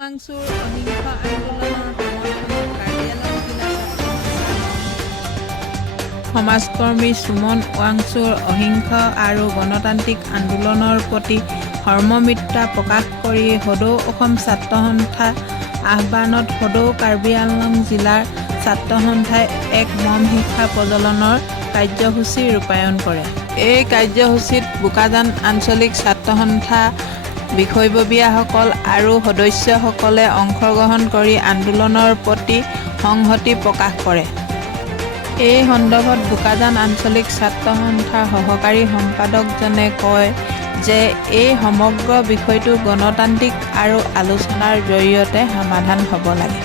মীমাংসুৰ অহিংস আন্দোলনৰ সমৰ্থনত কাৰ্বি-আংলং জিলা সমাজকৰ্মী সুমন ৱাংচুৰ অহিংস আৰু গণতান্ত্ৰিক আন্দোলনৰ প্ৰতি সহমৰ্মিতা প্ৰকাশ কৰি সদৌ অসম ছাত্ৰ সন্থা আহ্বানত সদৌ কাৰ্বি-আংলং জিলাৰ ছাত্ৰ সন্থাই এক মম শিক্ষা প্ৰজ্বলনৰ কাৰ্যসূচী ৰূপায়ণ কৰে। এই কাৰ্যসূচীত বোকাজান আঞ্চলিক ছাত্ৰ সন্থা বিষয়ববীয়াসকল আৰু সদস্যসকলে অংশগ্ৰহণ কৰি আন্দোলনৰ প্ৰতি সংহতি প্ৰকাশ কৰে। এই সন্দৰ্ভত বোকাজান আঞ্চলিক ছাত্ৰ সন্থাৰ সহকাৰী সম্পাদকজনে কয় যে এই সমগ্ৰ বিষয়টো গণতান্ত্ৰিক আৰু আলোচনাৰ জৰিয়তে সমাধান হ'ব লাগে।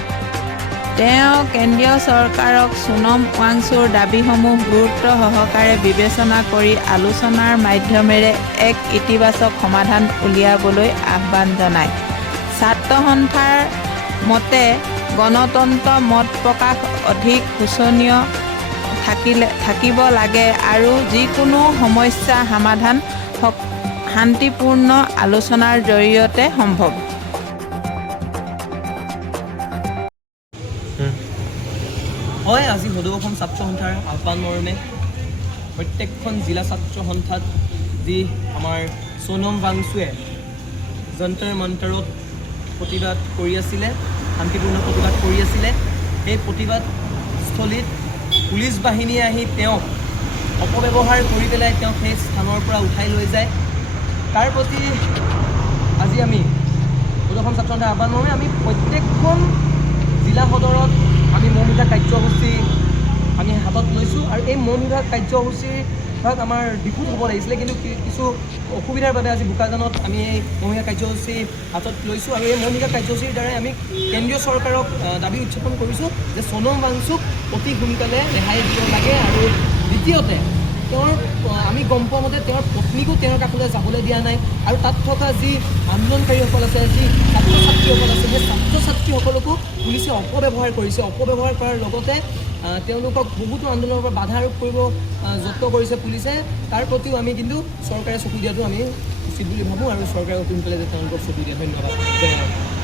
তেওঁ কেন্দ্ৰীয় চৰকাৰক সোনম ৱাংচুৰ দাবীসমূহ গুৰুত্ব সহকাৰে বিবেচনা কৰি আলোচনাৰ মাধ্যমেৰে এক ইতিবাচক সমাধান উলিয়াবলৈ আহ্বান জনায়। ছাত্ৰ সন্থাৰ মতে গণতন্ত্ৰ মত প্ৰকাশ অধিক শোচনীয় থাকিব লাগে আৰু যিকোনো সমস্যা সমাধান শান্তিপূৰ্ণ আলোচনাৰ জৰিয়তে সম্ভৱ। হয়, আজি সদৌ অসম ছাত্ৰ সন্থাৰ আহ্বান মৰ্মে প্ৰত্যেকখন জিলা ছাত্ৰ সন্থাত যি আমাৰ সোনম ৱাংচুৱে যন্তৰ মন্তৰত প্ৰতিবাদ কৰি আছিলে, শান্তিপূৰ্ণ প্ৰতিবাদ কৰি আছিলে, সেই প্ৰতিবাদস্থলীত পুলিচ বাহিনীয়ে আহি তেওঁক অপব্যৱহাৰ কৰি পেলাই তেওঁক সেই স্থানৰ পৰা উঠাই লৈ যায়। তাৰ প্ৰতি আজি আমি সদৌ অসম ছাত্ৰ সন্থাৰ আহ্বান মৰ্মে আমি প্ৰত্যেকখন জিলা সদৰত আমি মৌমিতা কাৰ্যসূচী আমি হাতত লৈছোঁ আৰু এই মৌমিতা কাৰ্যসূচীৰ ভাগ আমাৰ ডিফুত হ'ব লাগিছিলে, কিন্তু কিছু অসুবিধাৰ বাবে আজি বোকাজানত আমি এই মৌমিতা কাৰ্যসূচী হাতত লৈছোঁ আৰু এই মৌমিতা কাৰ্যসূচীৰ দ্বাৰাই আমি কেন্দ্ৰীয় চৰকাৰক দাবী উত্থাপন কৰিছোঁ যে সোনম ৱাংচুক অতি সোনকালে ৰেহাই দিব লাগে আৰু দ্বিতীয়তে তেওঁৰ আমি গম পোৱা মতে তেওঁৰ পত্নীকো তেওঁৰ কাষলৈ যাবলৈ দিয়া নাই আৰু তাত থকা যি আন্দোলনকাৰীসকল আছে, যি ছাত্ৰ ছাত্ৰীসকল আছে, সেই ছাত্ৰ ছাত্ৰীসকলকো পুলিচে অপব্যৱহাৰ কৰিছে। অপব্যৱহাৰ কৰাৰ লগতে তেওঁলোকক বহুতো আন্দোলনৰ পৰা বাধা আৰোপ কৰিব যত্ন কৰিছে পুলিচে। তাৰ প্ৰতিও আমি কিন্তু চৰকাৰে চকু দিয়াটো আমি উচিত বুলি ভাবোঁ আৰু চৰকাৰে অতি সোনকালে যে তেওঁলোকক চকু দিয়ে। ধন্যবাদ।